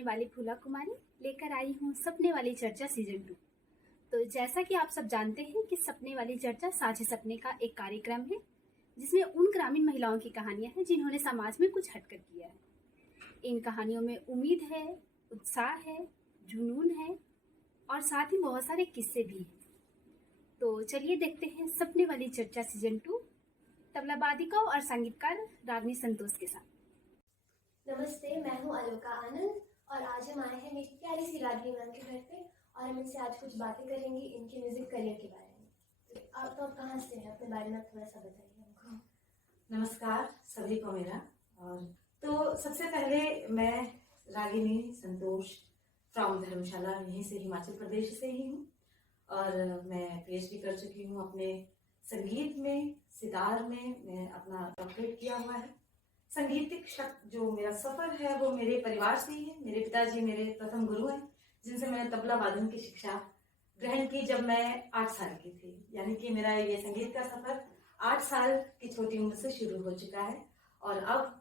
अपने वाली फूला कुमारी लेकर आई हूँ सपने वाली चर्चा सीजन 2। तो जैसा कि आप सब जानते हैं कि सपने वाली चर्चा साझे सपने का एक कार्यक्रम है जिसमें उन ग्रामीण महिलाओं की कहानियां हैं जिन्होंने समाज में कुछ हटकर किया है। इन कहानियों में उम्मीद है, उत्साह है, जुनून है और साथ ही बहुत सारे किस्से भी हैं। तो चलिए देखते हैं सपने वाली चर्चा सीजन 2 तबला वादिका और संगीतकार रागनी संतोष के साथ। नमस्ते, मैं हूँ अलोका आनंद और आज हम आए हैं मेरी प्यारी सी रागनी मैम के घर पे और हम इनसे आज कुछ बातें करेंगे इनके म्यूजिक करियर के बारे में। तो आप कहाँ से हैं, अपने बारे में थोड़ा सा बताइए हमको। नमस्कार सभी को मेरा। और तो सबसे पहले मैं रागिनी संतोष फ्रॉम धर्मशाला, यहीं से हिमाचल प्रदेश से ही हूँ और मैं पीएचडी कर चुकी हूँ अपने संगीत में, सितार में मैं अपना डॉक्टरेट किया हुआ है। संगीतिक जो मेरा सफर है वो मेरे परिवार से ही है। मेरे पिताजी मेरे प्रथम गुरु हैं जिनसे मैंने तबला वादन की शिक्षा ग्रहण की जब मैं 8 साल की थी। यानी कि मेरा ये संगीत का सफर 8 साल की छोटी उम्र से शुरू हो चुका है और अब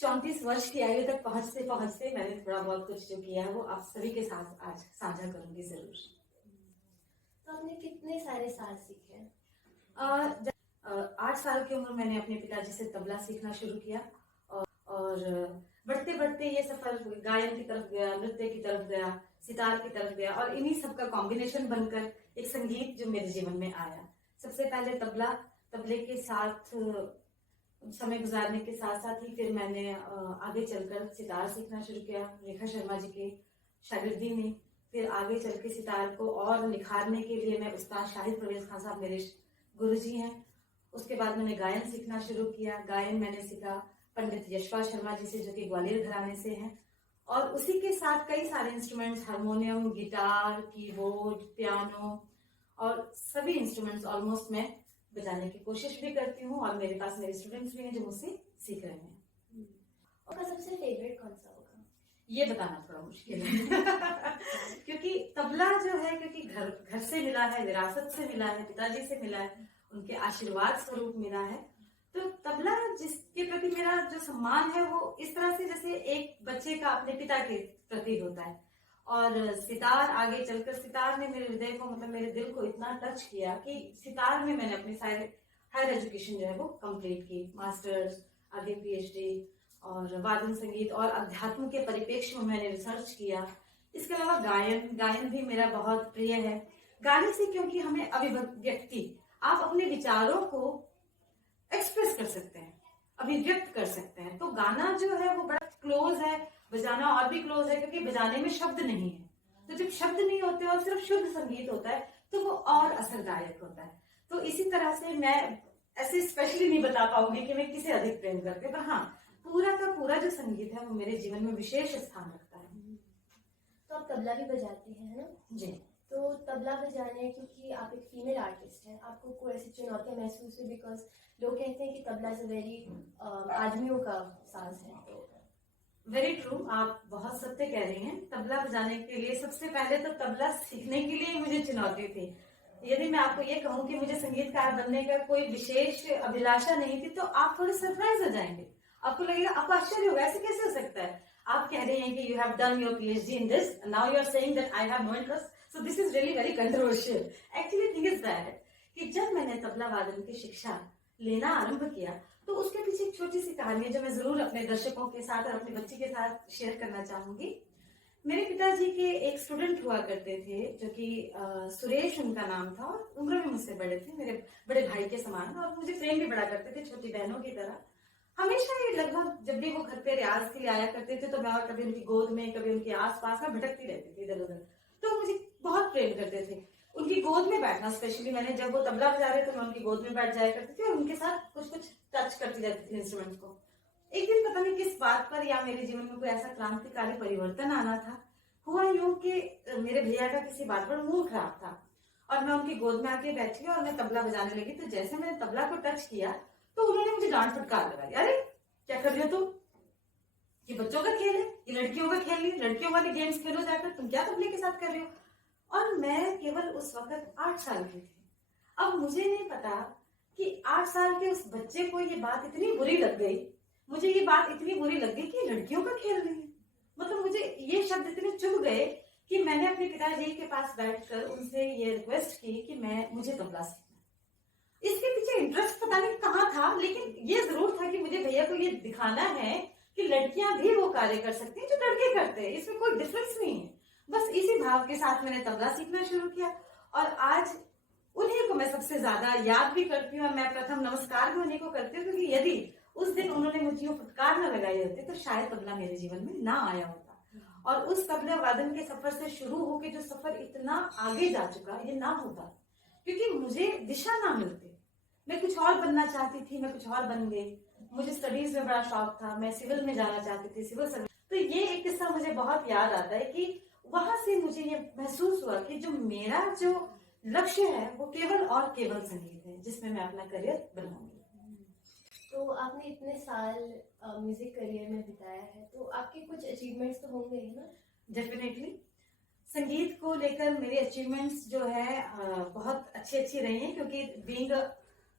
34 वर्ष की आयु तक पहुंचते पहुंचते मैंने थोड़ा बहुत कुछ जो किया है वो आप सभी के साथ आज साझा करूंगी जरूर। तो आपने कितने सारे साल सीखे? 8 साल की उम्र मैंने अपने पिताजी से तबला सीखना शुरू किया और बढ़ते बढ़ते ये सफर गायन की तरफ गया, नृत्य की तरफ गया, सितार की तरफ गया और इन्हीं सब का कॉम्बिनेशन बनकर एक संगीत जो मेरे जीवन में आया। सबसे पहले तबले के साथ समय गुजारने के साथ साथ ही फिर मैंने आगे चलकर सितार सीखना शुरू किया रेखा शर्मा जी के शागिर्दी में। फिर आगे चल के सितार को और निखारने के लिए मैं उस्ताद शाहिद परवेज खान साहब मेरे गुरु जी हैं। उसके बाद मैंने गायन सीखना शुरू किया। गायन मैंने सीखा पंडित यशपाल शर्मा जी से जो कि ग्वालियर घराने से हैं और उसी के साथ कई सारे instruments, harmonium, guitar, keyboard, piano और सभी इंस्ट्रूमेंट्स ऑलमोस्ट मैं बजाने की कोशिश भी करती हूँ और मेरे पास मेरे स्टूडेंट्स भी हैं जो मुझसे सीख रहे हैं। आपका सबसे फेवरेट कौन सा होगा? ये बताना थोड़ा मुश्किल है क्योंकि तबला जो है क्योंकि घर से मिला है, विरासत से मिला है, पिताजी से मिला है, उनके आशीर्वाद स्वरूप मिला है। तो तबला जिसके प्रति मेरा जो सम्मान है वो इस तरह से जैसे एक बच्चे का अपने पिता के प्रति होता है। और सितार आगे चलकर सितार ने मेरे हृदय को मतलब मेरे दिल को इतना टच किया कि सितार में मैंने अपनी सारे हायर एजुकेशन जो है वो कंप्लीट की, मास्टर्स, आगे पीएचडी और वादन संगीत और अध्यात्म के परिप्रेक्ष्य में मैंने रिसर्च किया। इसके अलावा गायन भी मेरा बहुत प्रिय है। गाने से क्योंकि हमें अभिव्यक्ति, आप अपने विचारों को एक्सप्रेस कर सकते हैं, अभिव्यक्त कर सकते हैं। तो गाना जो है वो बड़ा क्लोज है, बजाना और भी क्लोज है क्योंकि बजाने में शब्द नहीं है। तो जब शब्द नहीं होते और सिर्फ शुद्ध संगीत होता है तो वो और असरदायक होता है। तो इसी तरह से मैं ऐसे स्पेशली नहीं बता पाऊंगी कि मैं किसे अधिक प्रेम करती हूँ, पर हाँ पूरा का पूरा जो संगीत है वो मेरे जीवन में विशेष स्थान रखता है। तो आप तबला भी बजाती हैं, है ना? जी। तो तबला बजाने, क्योंकि आप एक फीमेल आर्टिस्ट हैं, आपको कोई ऐसी चुनौतियां महसूस हुई? बिकॉज लोग कहते हैं कि तबला इज वेरी आदमियों का साज है। तो वेरी ट्रू, आप बहुत सत्य कह रही हैं। तबला बजाने के लिए सबसे पहले तो तबला सीखने के लिए मुझे चुनौती थी। यदि मैं आपको ये कहूँ कि मुझे संगीतकार बनने का कोई विशेष अभिलाषा नहीं थी तो आप थोड़े सरप्राइज हो जाएंगे। आपको लगेगा, आपको आश्चर्य होगा ऐसे कैसे हो सकता है। आप कह रही हैं कि you have done your PhD in this, now you are saying that I have no interest, so this is really very controversial. Actually thing is that कि जब मैंने तबला वादन की शिक्षा लेना आरंभ किया तो उसके पीछे एक छोटी सी कहानी है जो मैं जरूर अपने दर्शकों के साथ और अपनी बच्ची के साथ शेयर करना चाहूंगी। मेरे पिताजी के एक स्टूडेंट हुआ करते थे जो कि सुरेश उनका नाम था और उम्र में मुझसे बड़े थे, मेरे बड़े भाई के समान, और मुझे प्रेम भी बड़ा करते थे छोटी बहनों की तरह। हमेशा ये लगभग जब भी वो घर पे रियाज के लिए आया करते थे तो मैं और कभी उनकी गोद में कभी उनके आसपास में भटकती रहती थी इधर उधर। तो मुझे बहुत प्रेम करते थे। उनकी गोद में बैठना, स्पेशली मैंने जब वो तबला बजा रहे तो मैं उनकी गोद में बैठ जाया करती थी और उनके साथ कुछ कुछ टच करती रहती थी इंस्ट्रूमेंट को। एक दिन पता नहीं किस बात पर या मेरे जीवन में कोई ऐसा क्रांतिकारी परिवर्तन आना था, हुआ यूं कि मेरे भैया का किसी बात पर मूड खराब था और मैं उनकी गोद में आके बैठी और मैं तबला बजाने लगी। तो जैसे मैंने तबला को टच किया तो उन्होंने मुझे डांट फटकार लगाई, अरे क्या कर रहे हो तुम, ये बच्चों का खेल है, ये लड़कियों का खेल नहीं, लड़कियों वाले गेम्स खेलो जाकर, तुम क्या तबले के साथ कर रहे हो। और मैं केवल उस वक्त 8 साल की थी। अब मुझे नहीं पता कि 8 साल के उस बच्चे को ये बात इतनी बुरी लग गई, मुझे ये बात इतनी बुरी लग गई कि लड़कियों का खेल नहीं है। मतलब मुझे ये शब्द इतने चुभ गए कि मैंने अपने पिताजी के पास बैठकर उनसे ये रिक्वेस्ट की कि मुझे तबला सीखना है। इसके पीछे इंटरेस्ट पता नहीं कहाँ था, लेकिन ये जरूर था कि मुझे भैया को ये दिखाना है कि लड़कियां भी वो कार्य कर सकती हैं जो लड़के करते हैं, इसमें कोई डिफरेंस नहीं है। बस इसी भाव के साथ मैंने तबला सीखना शुरू किया और आज उन्हीं को मैं सबसे ज्यादा याद भी करती हूँ और मैं प्रथम नमस्कार भी उन्हीं को करती हूँ, क्योंकि यदि उस दिन उन्होंने मुझे वो फटकार न लगाई होती तो शायद तबला मेरे जीवन में ना आया होता और उस तबला वादन के सफर से शुरू होकर जो सफर इतना आगे जा चुका ये ना होता, क्योंकि मुझे दिशा ना मिलती। मैं कुछ और बनना चाहती थी, मैं कुछ और बन गई। मुझे स्टडीज में बड़ा शौक था, मैं सिविल में जाना चाहती थी, सिविल सर्विस। तो ये एक किस्सा मुझे बहुत याद आता है कि वहां से मुझे ये महसूस हुआ कि जो मेरा जो लक्ष्य है वो केवल और केवल संगीत है, जिसमें मैं अपना करियर बनाऊंगी। तो आपने इतने साल म्यूजिक करियर में बिताया है, तो आपके कुछ अचीवमेंट्स तो होंगे ही ना? डेफिनेटली संगीत को लेकर मेरे अचीवमेंट्स जो है बहुत अच्छी रही हैं, क्योंकि बीइंग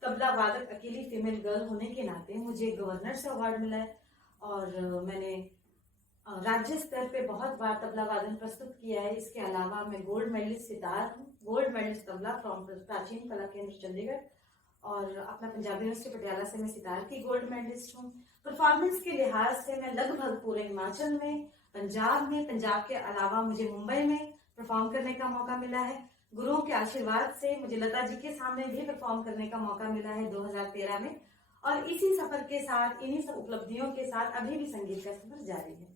तबला वादक अकेली फीमेल गर्ल होने के नाते मुझे गवर्नर से अवार्ड मिला है और मैंने राज्य स्तर पे बहुत बार तबला वादन प्रस्तुत किया है। इसके अलावा मैं गोल्ड मेडलिस्ट सितार हूँ, गोल्ड मेडलिस्ट तबला फ्रॉम प्राचीन कला केंद्र चंडीगढ़ और अपना पंजाबी यूनिवर्सिटी पटियाला से मैं सितार की गोल्ड मेडलिस्ट हूँ। परफॉर्मेंस के लिहाज से मैं लगभग पूरे हिमाचल में, पंजाब के अलावा मुझे मुंबई में परफॉर्म करने का मौका मिला है। गुरुओं के आशीर्वाद से मुझे लता जी के सामने भी परफॉर्म करने का मौका मिला है 2013 में और इसी सफर के साथ, इन्हीं सब उपलब्धियों के साथ अभी भी संगीत का सफर जारी है।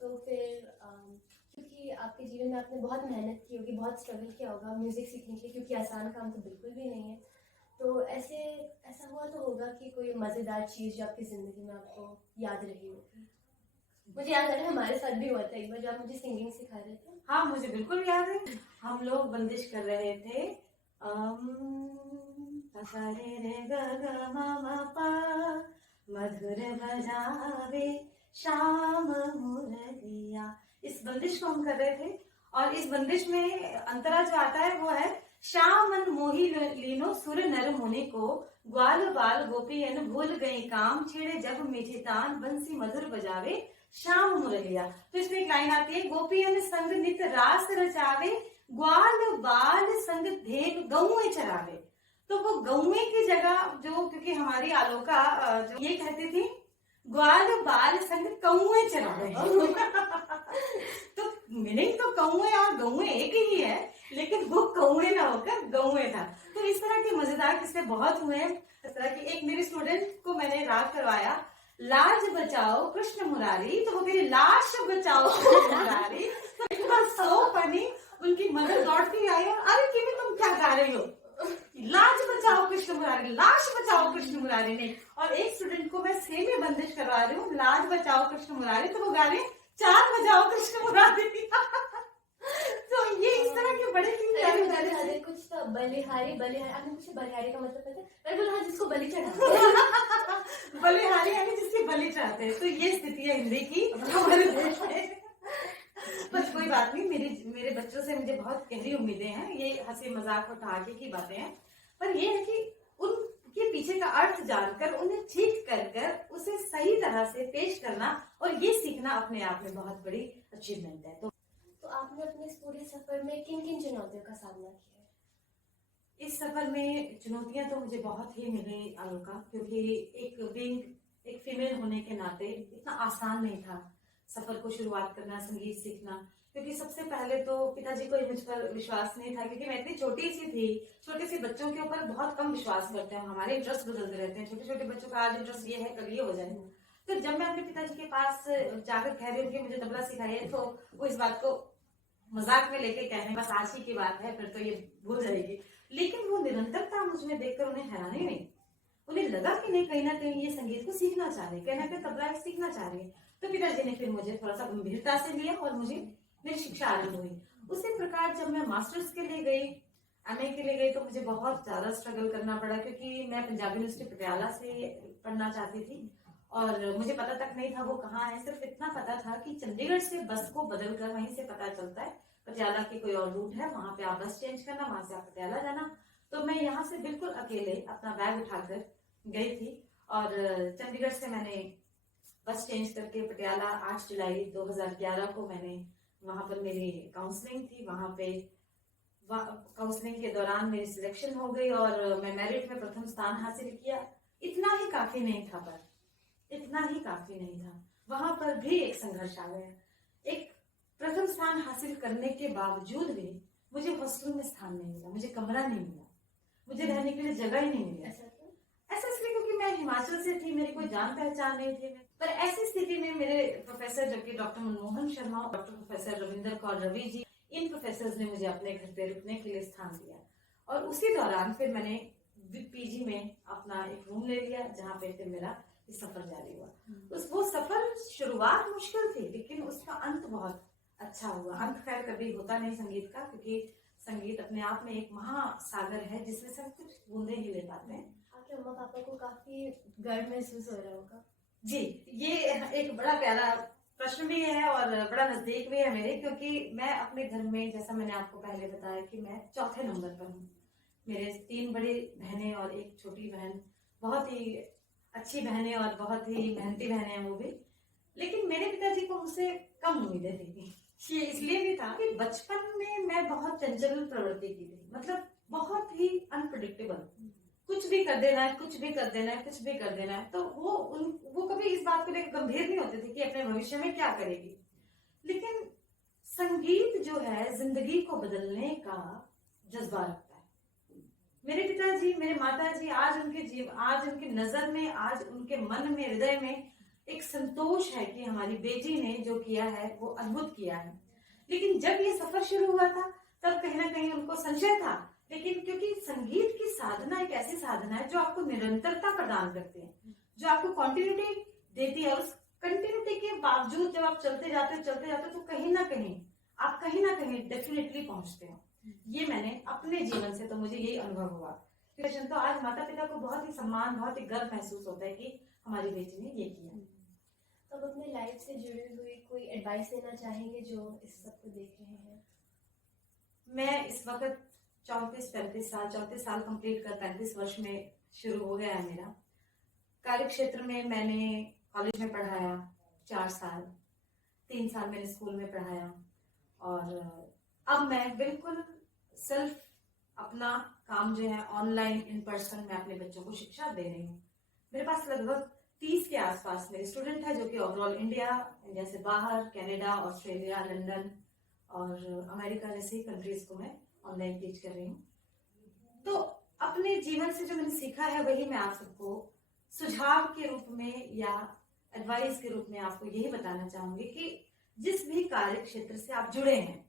तो फिर क्योंकि आपके जीवन में आपने बहुत मेहनत की होगी, बहुत स्ट्रगल किया होगा म्यूजिक सीखने के लिए, क्योंकि आसान काम तो बिल्कुल भी नहीं है। तो ऐसा हुआ तो होगा कि कोई मजेदार चीज जो आपकी जिंदगी में आपको याद रही होगी। मुझे याद आ रहा है हमारे साथ भी हुआ था एक बार जब आप मुझे सिंगिंग सिखा रहे थे। हाँ, मुझे बिल्कुल याद है। हम लोग बंदिश कर रहे थे रे ग ग म म प मधुर बजावे श्याम मुरलिया, इस बंदिश को हम कर रहे थे और इस बंदिश में अंतरा जो आता है वो है श्याम मन मोही लीनो सुर नर मुनि को ग्वाल बाल गोपियन भूल गई काम छेड़े जब मीठे तान बंसी मधुर बजावे श्याम मुरलिया। तो इसमें एक लाइन आती है, गोपियन संग नित रास रचावे ग्वाल बाल संग धेनु गौए चरावे। तो वो गौए की जगह जो, क्योंकि हमारी आलोका जो ये कहती थी ग्वाल बाल संग कौए चरावे तो मीनिंग तो कौए और गौए एक ही है, लेकिन वो कौए ना होकर गौए था। तो इस तरह के मजेदार किस्से बहुत हुए हैं। इस तरह की एक मेरे स्टूडेंट को मैंने राग करवाया, लाज बचाओ कृष्ण मुरारी, तो वो मेरी लाश बचाओ कृष्ण मुरारी। तो इट वाज सो फनी। उनकी मदर दौड़ती आई और अरे किमी तुम क्या गा रही हो, लाज बचाओ कृष्ण मुरारी, लाश बचाओ कृष्ण मुरारी ने। और एक स्टूडेंट को मैं सेम ही बंदिश करवा रही हूँ, लाज बचाओ कृष्ण मुरारी, तो वो गा रही चार बजाओ कृष्ण मुरारी तो ये इस तरह के बड़े ही कुछ तो बलिहारी आपने कुछ बलिहारी का मतलब पता है? मैं बोला हाँ, जिसको बलि चढ़ाते बलिहारी यानी जिसकी बलि चढ़ाते हैं। तो ये स्थिति है हिंदी की हमारे देश में। बस कोई बात नहीं, मेरे बच्चों से मुझे बहुत गहरी उम्मीदें हैं। ये हंसी मजाक और ठहाके की बातें हैं, पर ये है कि उनके पीछे का अर्थ जानकर उन्हें ठीक कर उसे सही तरह से पेश करना और ये सीखना अपने आप में बहुत बड़ी अचीवमेंट है। तो आपने अपने इस पूरे सफर में किन किन चुनौतियों का सामना किया है? इस सफर में चुनौतियां तो मुझे बहुत ही मिली आलोका, क्योंकि एक फीमेल होने के नाते इतना आसान नहीं था सफर को शुरुआत करना, संगीत सीखना। क्योंकि सबसे पहले तो पिताजी को मुझ पर विश्वास नहीं था, क्योंकि मैं इतनी छोटी सी थी। छोटे से बच्चों के ऊपर बहुत कम विश्वास करते हैं, हमारे इंटरेस्ट बदलते रहते हैं। छोटे छोटे बच्चों का आज इंटरेस्ट ये है, कल ये हो जाए। तो जब मैं अपने पिताजी के पास जाकर कह रही हूँ कि मुझे तबला सिखाइए, तो वो इस बात को मजाक में लेके कहने बस आज ही की बात है, फिर तो ये भूल जाएगी। लेकिन वो निरंतरता मुझ में देखकर उन्हें हैरानी नहीं, उन्हें लगा कि नहीं, कहीं ना कहीं ये संगीत को सीखना चाह रही है, कहीं ना कहीं तबला सीखना चाह रही है। तो पिताजी ने फिर मुझे थोड़ा सा गंभीरता से लिया और मुझे मेरी शिक्षा आरंभ हुई। उसी प्रकार जब मैं मास्टर्स के लिए गई, एमए के लिए गई, तो मुझे बहुत ज्यादा स्ट्रगल करना पड़ा, क्योंकि मैं पंजाबी यूनिवर्सिटी पटियाला से पढ़ना चाहती थी और मुझे पता तक नहीं था वो कहाँ है। सिर्फ इतना पता था कि चंडीगढ़ से बस को बदल कर वहीं से पता चलता है पटियाला की कोई और रूट है, वहां पे आप बस चेंज करना, वहां से आप पटियाला जाना। तो मैं यहाँ से बिल्कुल अकेले अपना बैग उठाकर गई थी और चंडीगढ़ से मैंने बस चेंज करके पटियाला 8 जुलाई 2011 को मैंने वहां पर मेरी काउंसलिंग थी। वहां पे काउंसलिंग के दौरान मेरी सिलेक्शन हो गई और मैं मेरिट में प्रथम स्थान हासिल किया। इतना ही काफी नहीं था, पर इतना ही काफी नहीं था, वहां पर भी एक संघर्ष आ गया। एक प्रथम स्थान हासिल करने के बावजूद भी मुझे हॉस्टल में स्थान नहीं मिला, मुझे कमरा नहीं मिला, मुझे रहने के लिए जगह ही नहीं मिली। ऐसा इसलिए क्योंकि मैं हिमाचल से थी, मेरी कोई जान पहचान नहीं थी। पर ऐसी स्थिति में मेरे प्रोफेसर जो कि डॉक्टर मनमोहन शर्मा और डॉक्टर प्रोफेसर रविंदर कौर रवि जी, इन प्रोफेसर्स ने मुझे अपने घर पे रुकने के लिए स्थान दिया। और उसी दौरान फिर मैंने पीजी में अपना एक रूम ले लिया, जहाँ पे फिर मेरा सफर जारी हुआ। वो सफर शुरुआत मुश्किल थी, लेकिन उसका अंत बहुत अच्छा हुआ। अंत खैर कभी होता नहीं संगीत का, क्योंकि संगीत अपने आप में एक महासागर है जिसमें सब कुछ बूंदे ही ले पाते हैं। आपके मम्मा पापा को काफी गर्व महसूस हो रहा होगा। जी, ये एक बड़ा प्यारा प्रश्न भी है और बड़ा नजदीक भी है मेरे, क्योंकि मैं अपने घर में, जैसा मैंने आपको पहले बताया कि मैं चौथे नंबर पर हूँ। मेरे 3 बड़ी बहनें और एक छोटी बहन, बहुत ही अच्छी बहनें और बहुत ही मेहनती बहनें हैं वो भी। लेकिन मेरे पिताजी को मुझसे कम उम्मीदें थी। ये इसलिए भी था कि बचपन में मैं बहुत चंचल प्रवृत्ति की थी, मतलब बहुत ही अनप्रिडिक्टेबल। कुछ भी कर देना है, कुछ भी कर देना है, कुछ भी कर देना है। तो वो कभी इस बात को लेकर गंभीर नहीं होते थे कि अपने भविष्य में क्या करेगी। लेकिन संगीत जो है जिंदगी को बदलने का जज्बा रखता है। मेरे पिताजी, मेरे माताजी, आज उनकी नजर में, आज उनके मन में, हृदय में एक संतोष है कि हमारी बेटी ने जो किया है वो अद्भुत किया है। लेकिन जब ये सफर शुरू हुआ था तब कहीं ना कहीं उनको संशय था। लेकिन क्योंकि संगीत की साधना एक ऐसी साधना है जो आपको निरंतरता प्रदान करती है, जो आपको कंटिन्यूटी देती है। उस कंटिन्यूटी के बावजूद जब आप चलते जाते तो कहीं ना कहीं डेफिनेटली पहुंचते हो। ये मैंने अपने जीवन से, तो मुझे यही अनुभव हुआ। तो आज माता पिता को बहुत ही सम्मान, बहुत ही गर्व महसूस होता है कि हमारी बेटी ने ये किया। तो अब अपने लाइफ से जुड़ी हुई कोई एडवाइस देना चाहेंगे जो इस सब को देख रहे हैं? मैं इस वक्त 34 साल कंप्लीट कर 35 वर्ष में शुरू हो गया है मेरा कार्य क्षेत्र में। मैंने कॉलेज में पढ़ाया 4 साल, 3 साल मैंने स्कूल में पढ़ाया, और अब मैं बिल्कुल सिर्फ अपना काम जो है ऑनलाइन, इन पर्सन में अपने बच्चों को शिक्षा दे रही हूँ। मेरे पास लगभग 30 के आसपास मेरे स्टूडेंट है, जो कि ओवरऑल इंडिया से बाहर, कनाडा, ऑस्ट्रेलिया, लंदन और अमेरिका जैसी कंट्रीज को मैं ऑनलाइन टीच कर रही हूँ। तो अपने जीवन से जो मैंने सीखा है वही मैं आप सबको सुझाव के रूप में या एडवाइस के रूप में आपको यही बताना चाहूंगी कि जिस भी कार्य क्षेत्र से आप जुड़े हैं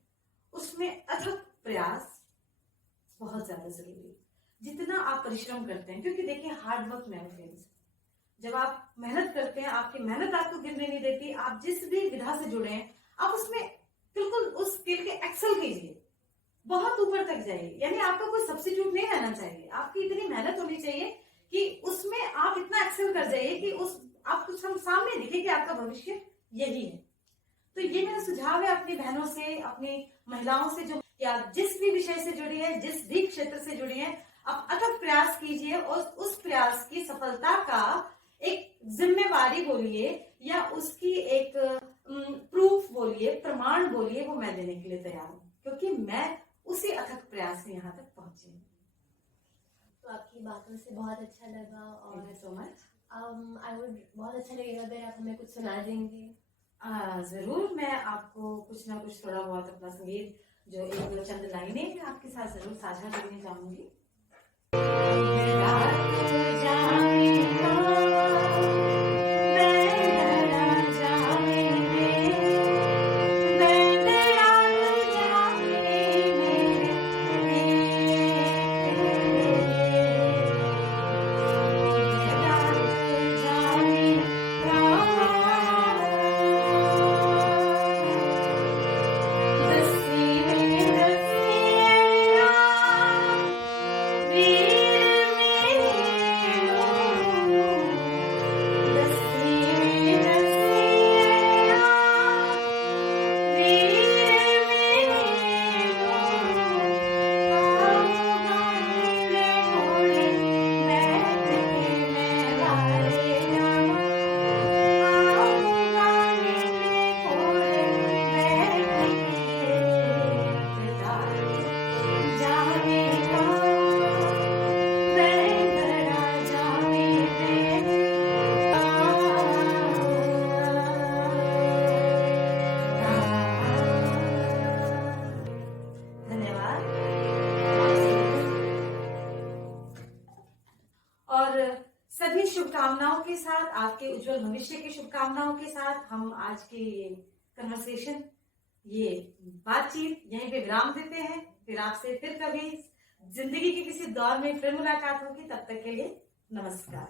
उसमें अथक प्रयास बहुत ज्यादा जरूरी है। जितना आप परिश्रम करते हैं, क्योंकि देखिए हार्ड वर्क नेवर फेल्स। जब आप मेहनत करते हैं, आपकी मेहनत आपको गिरने नहीं देती। आप जिस भी विधा से जुड़े हैं आप उसमें बिल्कुल उस स्किल के एक्सेल कीजिए, बहुत ऊपर तक जाइए। यानी आपका कोई सब्स्टिट्यूट नहीं रहना चाहिए, आपकी इतनी मेहनत होनी चाहिए कि उसमें आप इतना एक्सेल कर जाइए कि आपको सामने दिखे कि आपका भविष्य यही है। तो ये मेरा सुझाव है अपनी बहनों से, अपनी महिलाओं से, जो कि आप जिस भी विषय से जुड़ी है, जिस भी क्षेत्र से जुड़ी है, आप अथक प्रयास कीजिए और उस प्रयास की सफलता का एक जिम्मेवारी बोलिए या उसकी एक प्रूफ बोलिए, प्रमाण बोलिए, वो मैं देने के लिए तैयार हूँ, क्योंकि मैं उसी अथक प्रयास से यहाँ तक पहुंची हूँ। तो आपकी बातों से बहुत अच्छा लगा और सो मच। आई वुड बहुत अच्छा लगेगा अगर आप हमें कुछ सुना देंगे। जरूर, मैं आपको कुछ ना कुछ थोड़ा बहुत अपना संगीत, जो एक दो चंद लाइनें मैं आपके साथ जरूर साझा करनी चाहूंगी। साथ, आपके उज्जवल भविष्य की शुभकामनाओं के साथ हम आज की ये कन्वर्सेशन, ये बातचीत यहीं पे विराम देते हैं। फिर आपसे फिर कभी जिंदगी के किसी दौर में फिर मुलाकात होगी। तब तक के लिए नमस्कार।